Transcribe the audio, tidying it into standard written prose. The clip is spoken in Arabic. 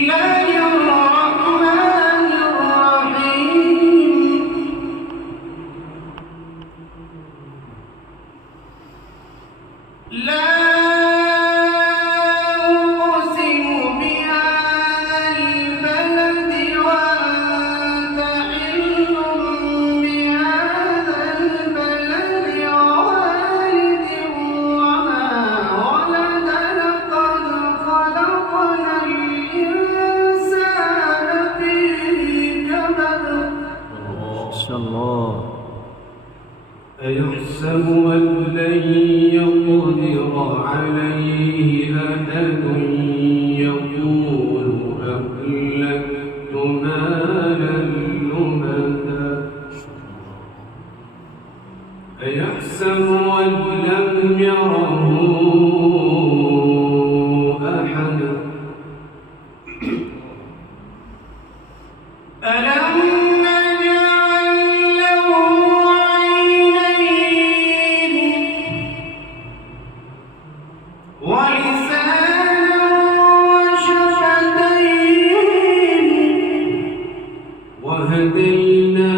الله الرحمن الرحيم لا أقسم بهذا البلد وأنت حل بهذا البلد ووالد وما ولد لقد خلقنا الإنسان في كبد الله. أيحسب أن لن يقدر عليه أحد يقول أهلكت مالا لبدا أيحسب أن لم يره أحد ألم نجعل له عينين ولسانا وشفتين وهديناه